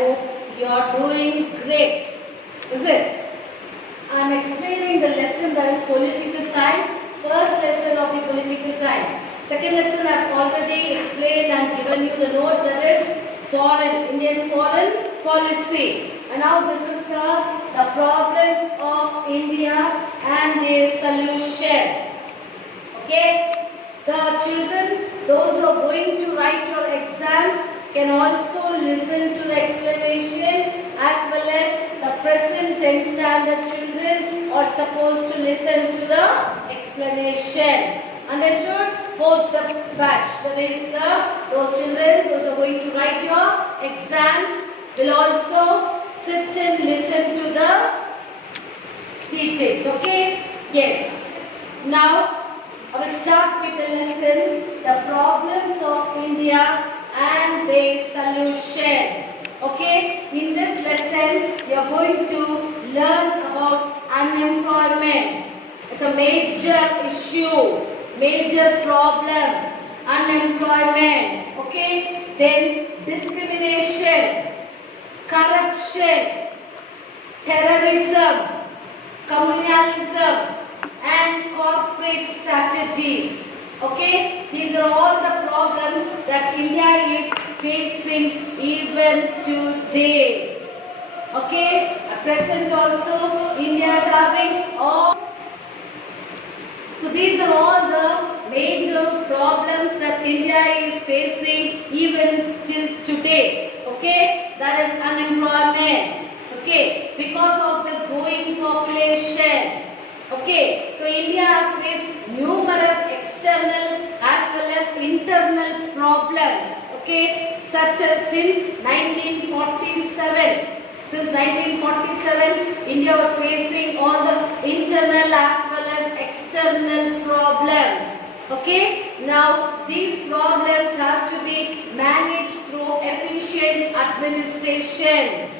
hope you are doing great. Is it? I am explaining the lesson that is political science. First lesson of the political science. Second lesson I have already explained and given you the note, that is Indian foreign policy. And now this is the problems of India and their solution. Okay. The children, those who are going to write your exams, can also listen to the explanation, as well as the present tense standard children are supposed to listen to the explanation. Understood? Both the batch, that is those children, those are going to write your exams, will also sit and listen to the teachings. Okay? Yes. Now I will start with the lesson, the problems of India and their solution. Okay, in this lesson you are going to learn about unemployment. It's a major issue, major problem, unemployment. Okay, then discrimination, corruption, terrorism, communalism and corporate strategies. Okay, these are all the problems that India is facing even today. Okay, at present also India is having all. So these are all the major problems that India is facing even till today. Okay, that is unemployment. Okay, because of the growing population. Okay, so India has faced numerous external as well as internal problems. Okay, such as since 1947. Since 1947, India was facing all the internal as well as external problems. Okay, now these problems have to be managed through efficient administration.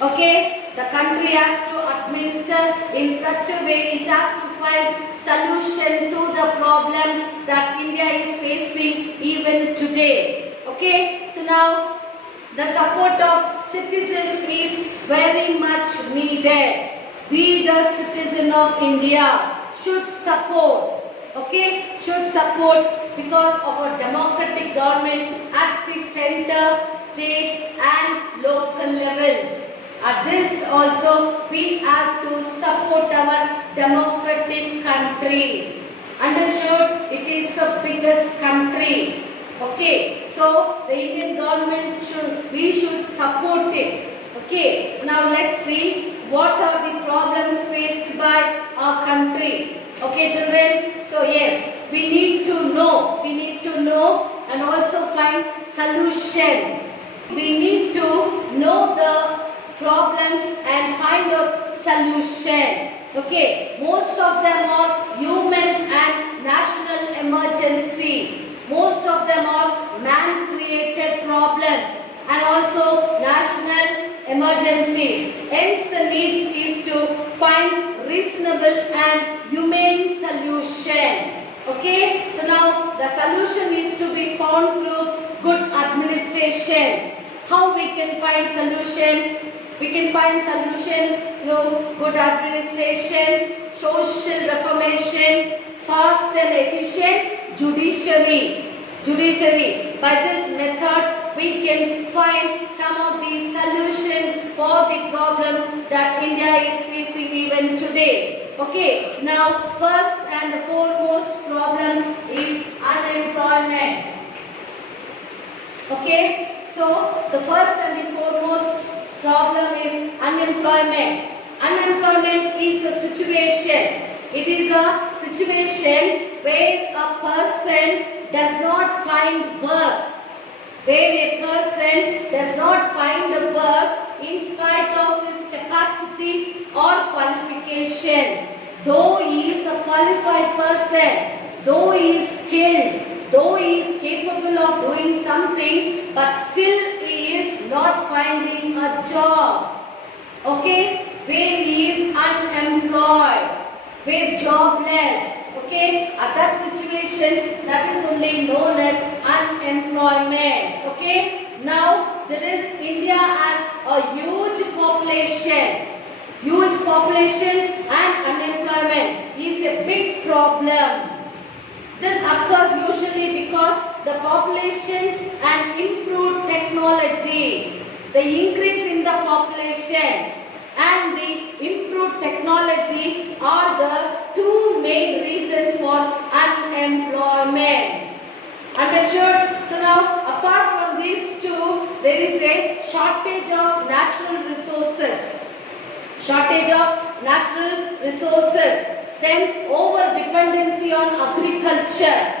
Okay, the country has to administer in such a way, it has to find solution to the problem that India is facing even today. Okay, so now the support of citizens is very much needed. We, the citizen of India, should support. Okay, should support because of our democratic government at the center, state and local levels. At this also we have to support our democratic country. Understood? It is the biggest country. Okay, so the Indian government we should support it. Okay, now let's see what are the problems faced by our country. Okay, children. So yes, we need to know and also find solution. We need to know the problems and find a solution. Okay, most of them are human and national emergency. Most of them are man-created problems and also national emergencies. Hence, the need is to find reasonable and humane solution. Okay, so now the solution is to be found through good administration. How we can find solution? We can find solution through good administration, social reformation, fast and efficient judiciary. By this method, we can find some of the solution for the problems that India is facing even today. Okay, now first and the foremost problem is unemployment. Okay, so the first and the foremost problem is unemployment. Unemployment is a situation. It is a situation where a person does not find work. Where a person does not find a work in spite of his capacity or qualification. Though he is a qualified person, though he is skilled, though he is capable of doing something, but still he is not finding a job. Okay, where he is unemployed, where jobless. Okay, at that situation, that is only known as unemployment. Okay, now there is India has population. Huge population and unemployment is a big problem. This occurs usually because the population and improved technology. The increase in the population and the improved technology are the two main reasons for unemployment. Understood? So now, apart from these two, there is a shortage of natural resources. Shortage of natural resources. Then over dependency on agriculture.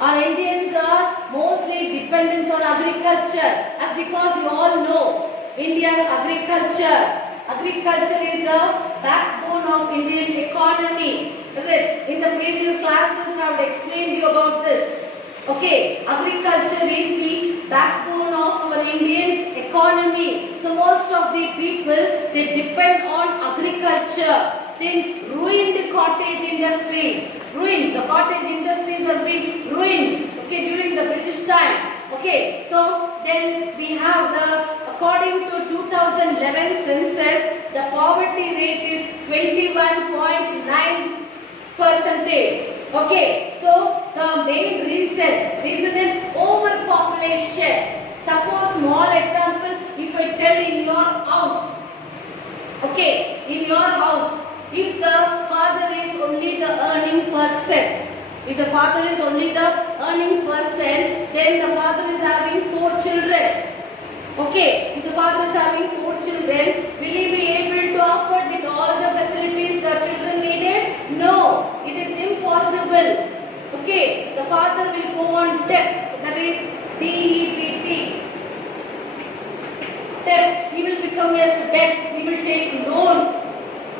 Our Indians are mostly dependent on agriculture, as because you all know India's agriculture. Agriculture is the backbone of Indian economy. Is it? In the previous classes, I have explained you about this. Okay, agriculture is the backbone of our Indian economy. So most of the people, they depend on agriculture. Then ruined cottage industries. Ruined. The cottage industries has been ruined. Okay, during the British time. Okay, so then we have according to 2011 census, the poverty rate is 21.9%. Okay, so the main reason is overpopulation. Suppose small example, if I tell in your house, okay, in your house, if the father is only the earning person, then the father is having 4 children. Okay, if the father is having 4 children, will he be able to afford with all the facilities the children needed? No, it is impossible. Okay, the father will go on debt, that is DEBT. Debt, he will become as debt, he will take loan.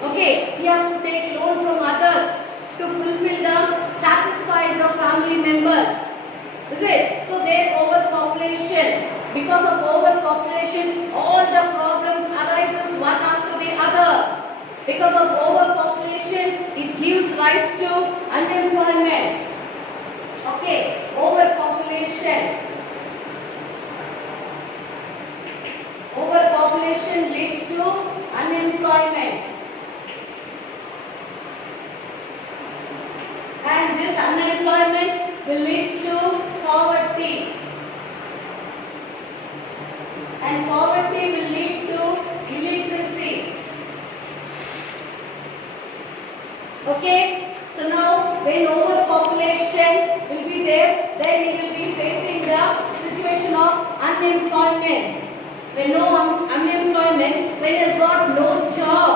Okay, he has to take loan from others to satisfy the family members. Is it? So there overpopulation. Because of overpopulation, all the problems arises one after the other. Because of overpopulation, it gives rise to unemployment. Okay, overpopulation. Overpopulation leads to unemployment. And this unemployment will lead to poverty. And poverty will lead to illiteracy. Okay, so now when overpopulation will be there, then we will be facing the situation of unemployment. When no unemployment, when he has got no job,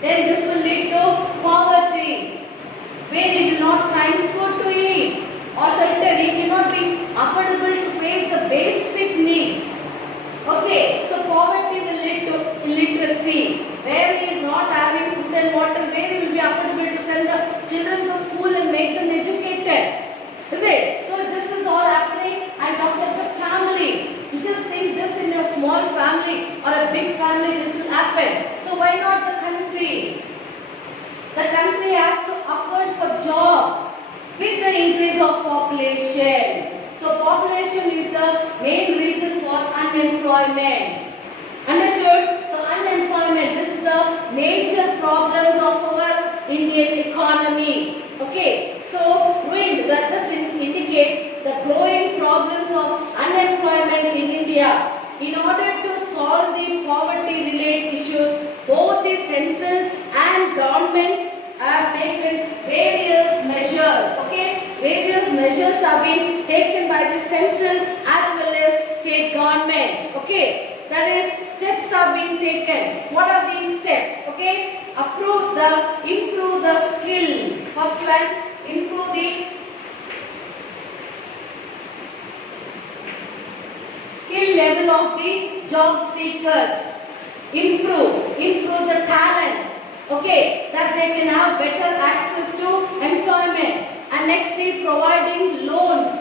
then this will lead to poverty, where he will not find food to eat or shelter. He cannot be affordable to face the basic needs. Okay, so poverty will lead to illiteracy, where he is not having food and water, where he will be affordable to send the children to school and make them educated. Is it? So this is all happening. I talk about family. You just think this in a small family or a big family, this will happen. So why not the country? The country has to afford for job with the increase of population. So population is the main reason for unemployment. Understood? So unemployment, this is a major problems of our Indian economy. Okay. So ruined, this indicates the growing problems of unemployment in India. In order to solve the poverty related issues, both the central and government have taken various measures. Okay, various measures have been taken by the central as well as state government. Okay, that is, steps have been taken. What are these steps? Okay, improve the skill. First one, improve the skill level of the job seekers. Improve the talents. Okay, that they can have better access to employment. And next is providing loans.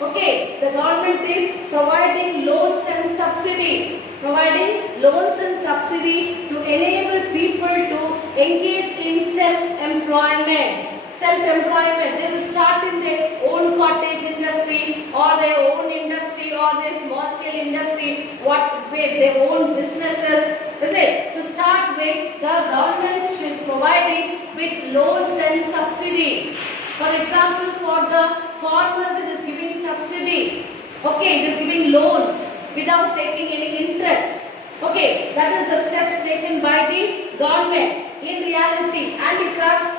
Okay, the government is providing loans and subsidy. Providing loans and subsidy to enable people to engage in self-employment. self-employment. They will start in their own cottage industry or their own industry or their small-scale industry, what with their own businesses. Is it? To start with, the government is providing with loans and subsidy. For example, for the farmers, it is giving subsidy. Okay, it is giving loans without taking any interest. Okay, that is the steps taken by the government. In reality, handicrafts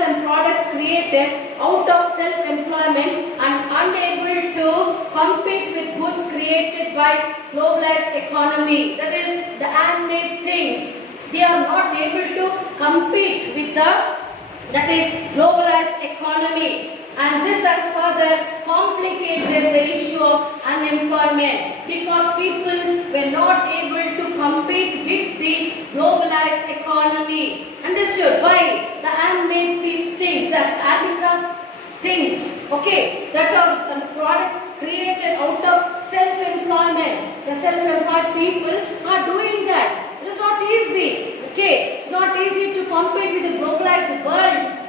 and products created out of self-employment and unable to compete with goods created by globalized economy. That is the handmade things. They are not able to compete with that is globalized economy. And this has further complicated the issue of unemployment because people were not able to compete with the globalized economy. Understood? Why? The handmade things, the handicraft things, okay, that are products created out of self-employment. The self-employed people are doing that. It is not easy. Okay, it's not easy to compete with the globalized world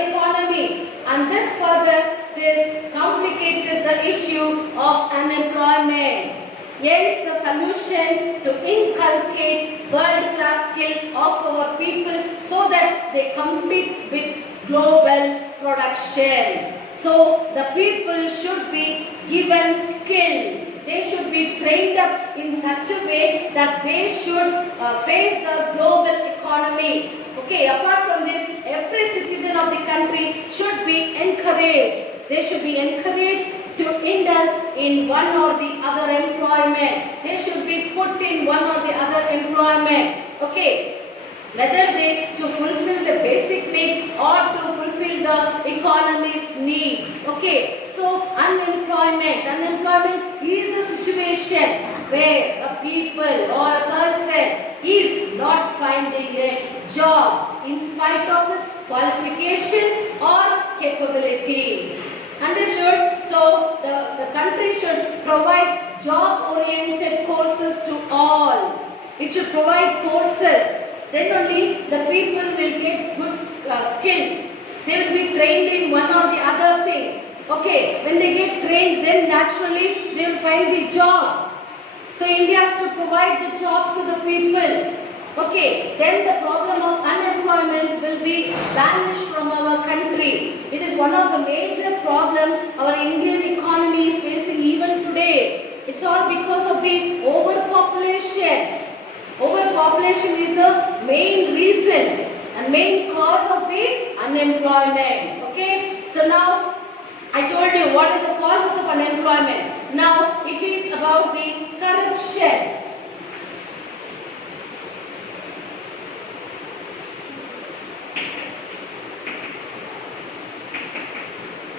economy, and this further is complicated the issue of unemployment. Hence, the solution to inculcate world-class skill of our people so that they compete with global production. So, the people should be given skill. They should be trained up in such a way that they should face the global economy. Okay, apart from this, every citizen of the country should be encouraged. They should be encouraged to indulge in one or the other employment. They should be put in one or the other employment. Okay, whether they to fulfill the basic needs or to fulfill the economy's needs. Okay, so unemployment is a situation where a people or a person is not finding a job in spite of his qualification or capabilities. Understood? So the country should provide job-oriented courses to all. It should provide courses. Then only the people will get good skill. They will be trained in one or the other things. Okay, when they get trained, then naturally they will find the job. So India has to provide the job to the people. Okay, then the problem of unemployment will be banished from our country. It is one of the major problems our Indian economy is facing even today. It's all because of the overpopulation. Overpopulation is the main reason and main cause of the unemployment. Okay, so now I told you what is the causes of unemployment. Now it is about the corruption.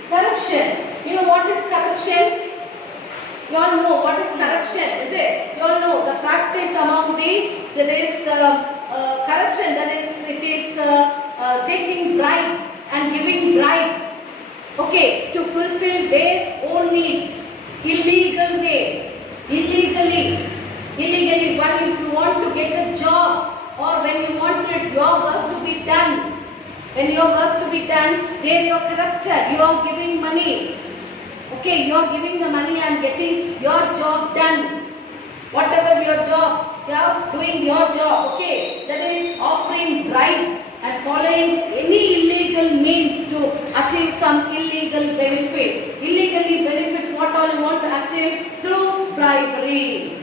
Corruption. You know what is corruption? You all know what is corruption, is it? You all know the practice among there is corruption, that is, it is taking bribe and giving bribe, okay, to fulfill their own needs, illegal way, illegally, when if you want to get a job or when you wanted your work to be done, there you are corrupted, you are giving money. Okay, you are giving the money and getting your job done. Whatever your job, you are doing your job. Okay, that is offering bribe and following any illegal means to achieve some illegal benefit. Illegally benefits what all you want to achieve through bribery.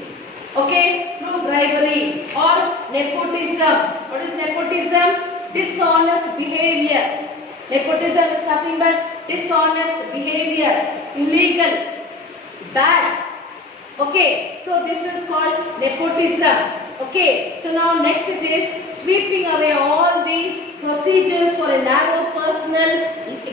Okay, through bribery or nepotism. What is nepotism? Dishonest behavior. Nepotism is nothing but dishonest behavior, illegal, bad. Okay, so this is called nepotism. Okay, so now next it is sweeping away all the procedures for a narrow personal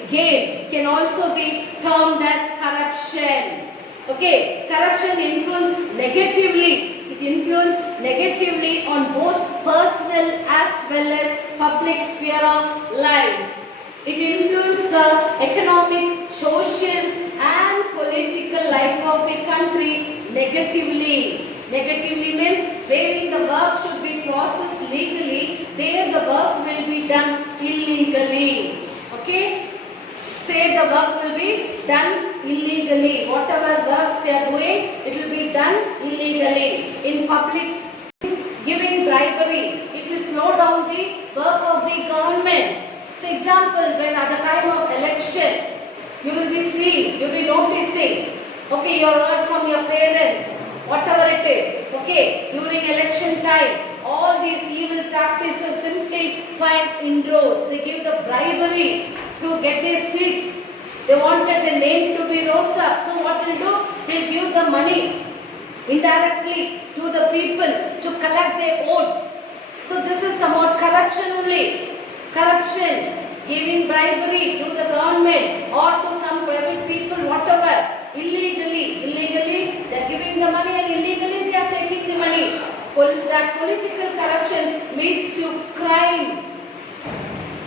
gain can also be termed as corruption. Okay, corruption influences negatively. It influences negatively on both personal as well as public sphere of life. It influences the economic, social and political life of a country negatively. Negatively means wherein the work should be processed legally, there the work will be done illegally. Okay? Say the work will be done illegally. Whatever works they are doing, it will be done illegally. In public, giving bribery, it will slow down the work of the government. So example, when at the time of election, you will be seeing, you will be noticing, okay, you heard from your parents, whatever it is, okay, during election time, all these evil practices simply find inroads. They give the bribery to get their seats. They wanted the name to be rose up. So what they'll do? They'll give the money indirectly to the people to collect their votes. So this is somewhat corruption only. Corruption, giving bribery to the government or to some private people, whatever, illegally they are giving the money and illegally they are taking the money. That political corruption leads to crime.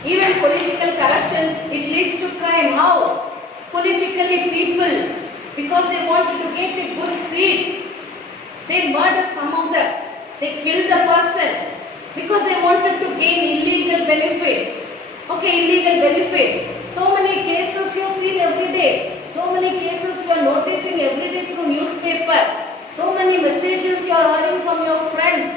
Even political corruption, it leads to crime. How? Politically people, because they wanted to get a good seat, they murdered some of them. They killed the person because they wanted to gain illegal benefit. Okay, illegal benefit. So many cases you have seen every day. So many cases you are noticing every day through newspaper. So many messages you are hearing from your friends.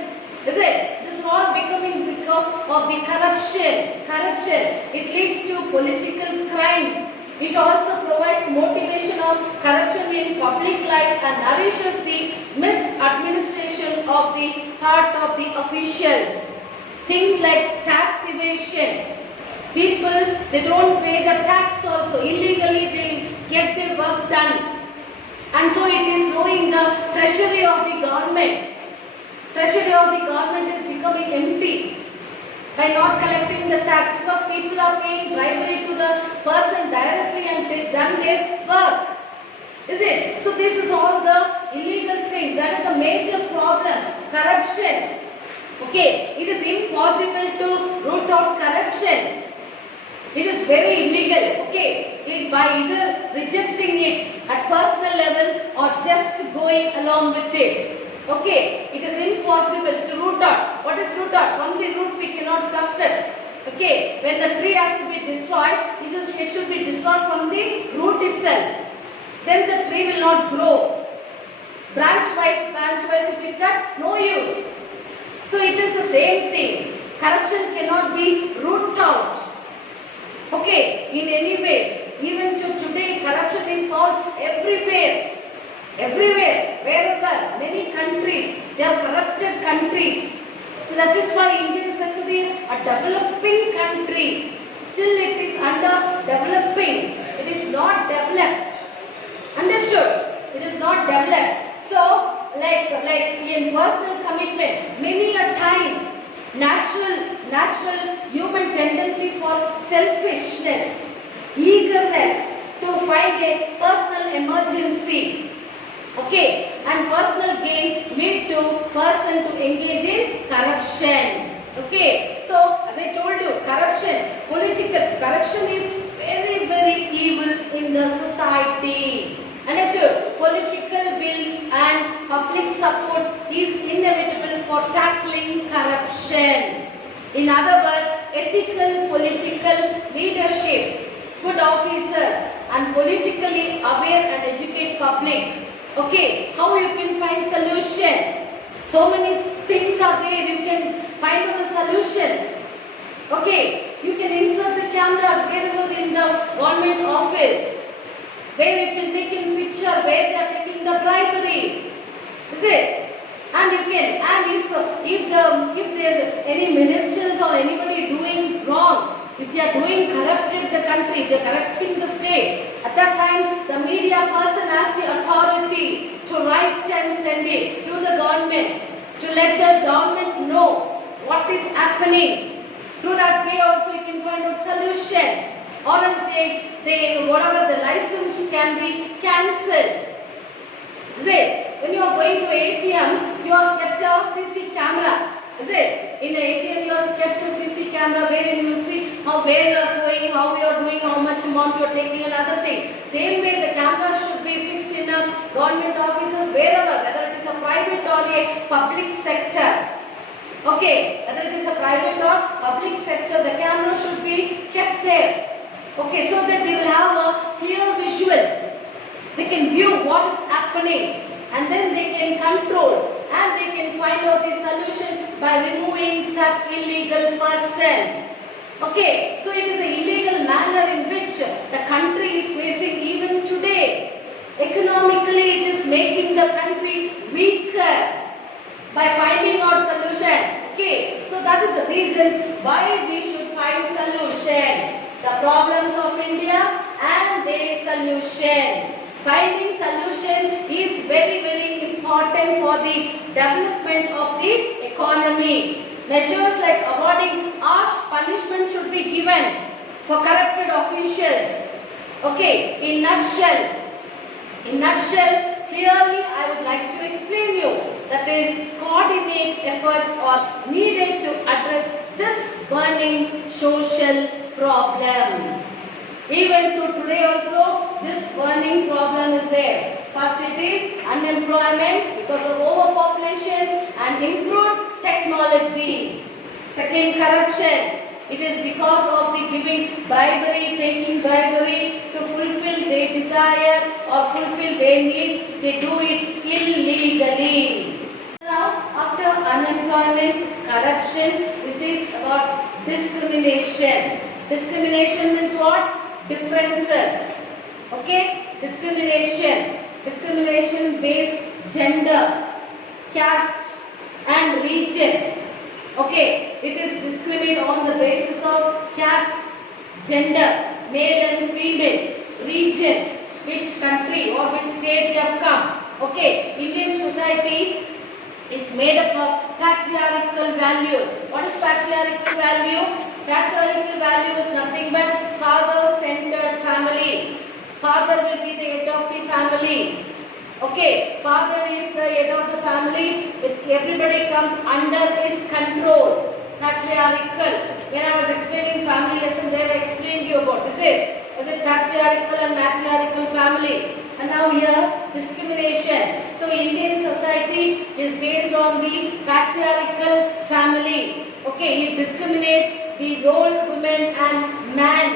Is it? This is all becoming because of the corruption. Corruption. It leads to political crimes. It also provides motivation of corruption in public life and nourishes the misadministration of the part of the officials. Things like tax evasion. People, they don't pay the tax also. Illegally they get their work done. And so it is slowing the treasury of the government. Treasury of the government is becoming empty by not collecting the tax because people are paying bribery to the person directly and they've done their work. Is it? So this is all the illegal things. That is a major problem. Corruption. Okay. It is impossible to root out corruption. It is very illegal. Okay. By either rejecting it at personal level or just going along with it. Okay, it is impossible to root out. What is root out? From the root we cannot cut it. Okay, when the tree has to be destroyed, it should be destroyed from the root itself. Then the tree will not grow. Branch wise, if you cut, no use. So it is the same thing. Corruption cannot be rooted out. Okay, in any ways, even to today, corruption is found everywhere. Everywhere, wherever, many countries, they are corrupted countries. So that is why India is said to be a developing country. Still it is under developing. It is not developed. Understood? It is not developed. So, like in personal commitment, many a time, natural human tendency for selfishness, eagerness to find a personal emergency. Okay, and personal gain lead to person to engage in corruption. Okay, so as I told you, corruption is very, very evil in the society. Understood? Political will and public support is inevitable for tackling corruption. In other words, ethical political leadership, good officers, and politically aware and educate public. Okay, how you can find solution? So many things are there, you can find the solution. Okay, you can insert the cameras wherever in the government office, where you can take in picture, where they are taking the bribery. Is it? And you can, and if there are any ministers or anybody doing wrong, if they are doing corrupted the country, if they are corrupting the state, at that time the media person has the authority to write and send it to the government, to let the government know what is happening. Through that way also you can find a solution, or else they whatever the license can be cancelled. Is it? When you are going to ATM, you are kept a CC camera. Is it? In the ATM you are kept a CC camera wherein you will see where you are going, how you are doing, how much amount you are taking and other thing. Same way the camera should be fixed in a government offices wherever, whether it is a private or a public sector. Okay, whether it is a private or public sector, the camera should be kept there. Okay, so that they will have a clear visual. They can view what is happening and then they can control and they can find out the solution by removing such illegal person. Okay, so it is an illegal manner in which the country is facing even today. Economically, it is making the country weaker by finding out solution. Okay, so that is the reason why we should find solution. The problems of India and their solution. Finding solution is very, very important for the development of the economy. Measures like awarding harsh punishment should be given for corrupted officials. Okay, in nutshell, clearly I would like to explain you that is coordinate efforts are needed to address this burning social problem. Even to today also, this burning problem is there. First it is unemployment because of overpopulation and improved technology. Second, corruption. It is because of the giving bribery, taking bribery to fulfill their desire or fulfill their needs. They do it illegally. Now, after unemployment, corruption, it is about discrimination. Discrimination means what? Differences. Okay? Discrimination based gender, caste and region. Okay? It is discriminate on the basis of caste, gender, male and female, region, which country or which state they have come. Okay? Indian society is made up of patriarchal values. What is patriarchal value? Patriarchal value is nothing but father-centered family. Father will be the head of the family. Okay, father is the head of the family. Everybody comes under his control. Patriarchal. When I was explaining family lesson there, I explained you about. Is it patriarchal and matriarchal family? And now here, discrimination. So Indian society is based on the patriarchal family. Okay, it discriminates the role women and man,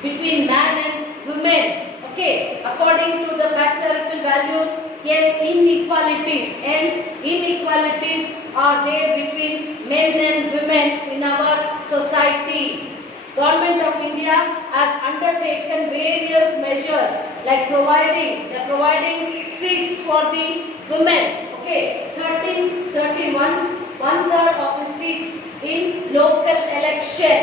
between man and women. Okay, according to the patriarchal values, here inequalities. Hence, inequalities are there between men and women in our society. Government of India has undertaken various measures like providing seats for the women. Okay, 1/3 of the seats in local election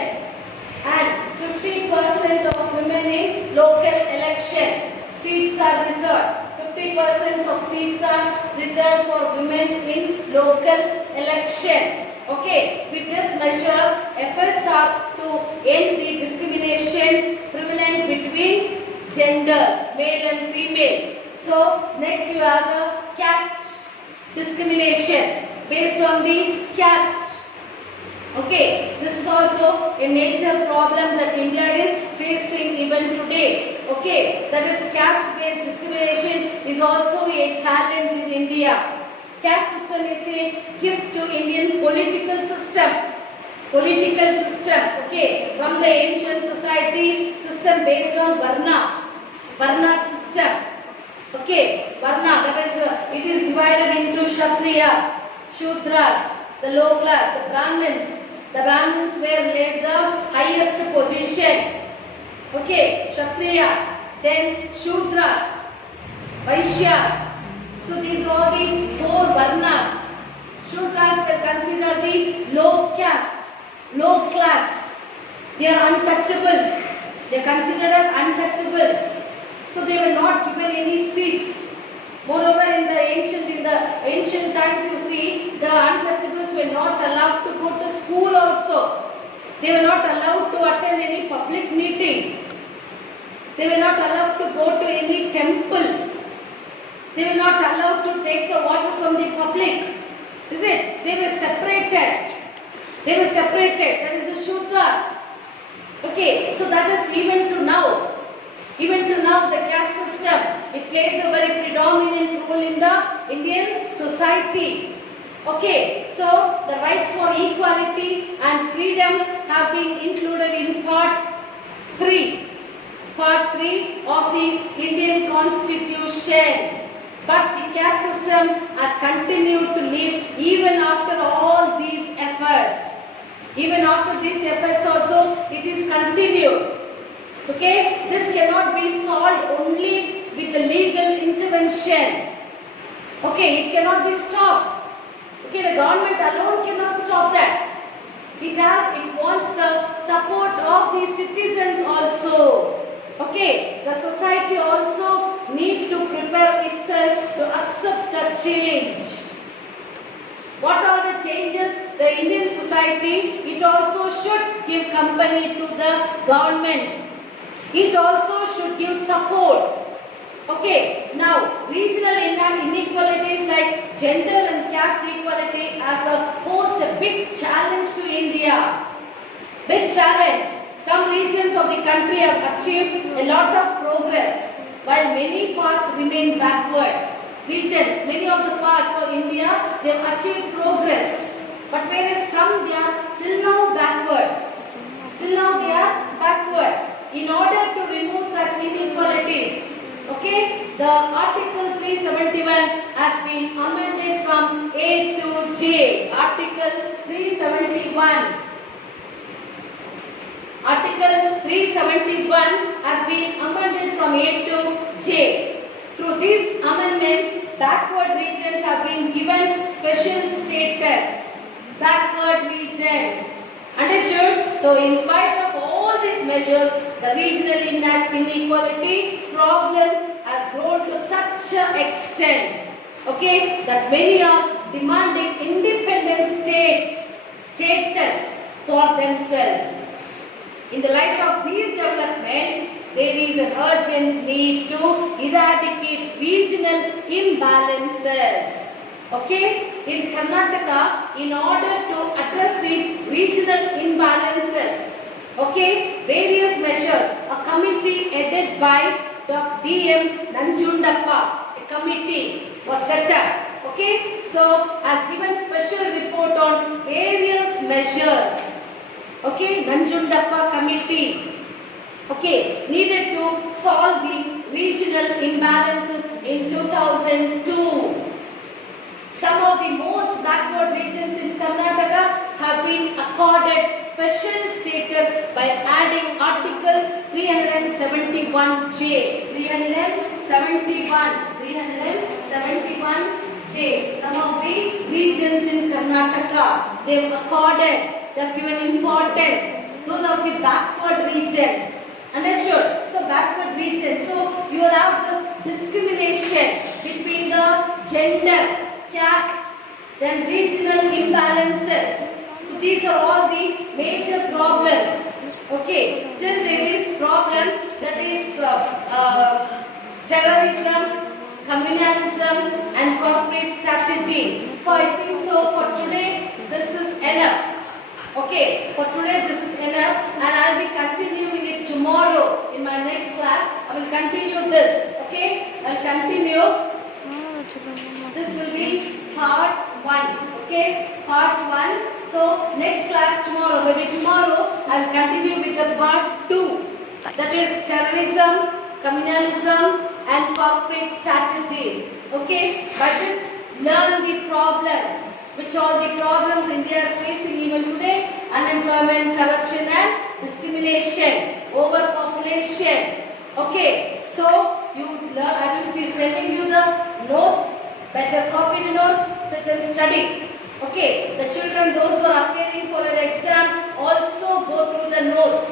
and 50% of women in local election. Seats are reserved. 50% of seats are reserved for women in local election. Okay, with this measure, efforts are to end the discrimination prevalent between genders, male and female. So, next you have the caste discrimination based on the caste. Okay, this is also a major problem that India is facing even today. Okay, that is caste-based discrimination is also a challenge in India. Caste system is a gift to Indian political system. Okay, from the ancient society system based on Varna system. Okay, Varna, that is, it is divided into Kshatriya, Shudras, the low class, the Brahmins. The Brahmins were laid the highest position. Okay, Kshatriya, then Shudras, Vaishyas. So these are all the 4 Varnas. Shudras were considered the low caste, low class. They are untouchables. They are considered as untouchables. So they were not given any seats. Moreover, in the ancient times, you see, the untouchables were not allowed to go to school also. They were not allowed to attend any public meeting. They were not allowed to go to any temple. They were not allowed to take the water from the public. Is it? They were separated. That is the Shudras. Okay, so that is even to now. Even to now, the caste system, it plays a very predominant role in the Indian society. Okay, so the right for equality and freedom have been included in part 3. Part 3 of the Indian Constitution. But the caste system has continued to live even after all these efforts. Even after these efforts also, it is continued. Okay, this cannot be solved only with the legal intervention. Okay, it cannot be stopped. Okay, the government alone cannot stop that. It wants the support of the citizens also. Okay, the society also need to prepare itself to accept the change. What are the changes? The Indian society, it also should give company to the government. It also should give support. Okay, now regional inequalities like gender and caste equality has posed a big challenge to India. Big challenge. Some regions of the country have achieved a lot of progress, while many parts remain backward. Regions, many of the parts of India, they have achieved progress, but whereas some they are still now backward. Still now they are backward. In order to remove such inequalities, okay, the Article 371 has been amended from A to J. Article 371. Article 371 has been amended from A to J. Through these amendments, backward regions have been given special status. Backward regions. Understood? So, in spite of all these measures, the regional inequality problems has grown to such an extent, okay, that many are demanding independent status for themselves. In the light of these developments, there is an urgent need to eradicate regional imbalances. Okay, in Karnataka, in order to address the regional imbalances, okay, various measures, a committee headed by Dr. D.M. Nanjundappa, a committee was set up. Okay, so has given special report on various measures. Okay, Nanjundappa committee, okay, needed to solve the regional imbalances in 2002. Some of the most backward regions in Karnataka have been accorded special status by adding Article 371J. 371J. Some of the regions in Karnataka, they have accorded, they have given importance. Those are the backward regions. Understood? So backward regions. So you will have the discrimination between the gender, caste, then regional imbalances. So these are all the major problems. Okay, still there is problems, that is terrorism, communalism and corporate strategy. So I think so for today this is enough. Okay, for today this is enough and I will be continuing it tomorrow in my next class. I will continue this. Okay, I will continue. This will be part 1. Okay, part 1. So next class tomorrow, maybe tomorrow I will continue with the part 2. That is terrorism, communalism and corporate strategies. Okay, by this learn the problems. Which all the problems India is facing even today: unemployment, corruption and discrimination, overpopulation. Okay, so you learn. I will be sending you the notes. Better copy the notes, sit and study. Okay, the children, those who are appearing for an exam, also go through the notes.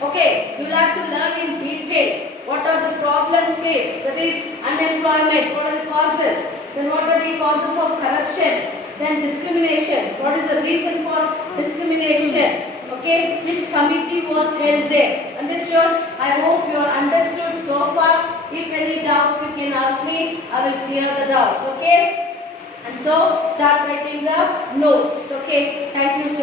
Okay, you will have to learn in detail what are the problems faced. That is unemployment, what are the causes? Then what are the causes of corruption? Then discrimination, what is the reason for discrimination? Okay, which committee was held there? Understood? I hope you are understood so far. If any doubts you can ask me, I will clear the doubts. Okay? And so start writing the notes. Okay, thank you.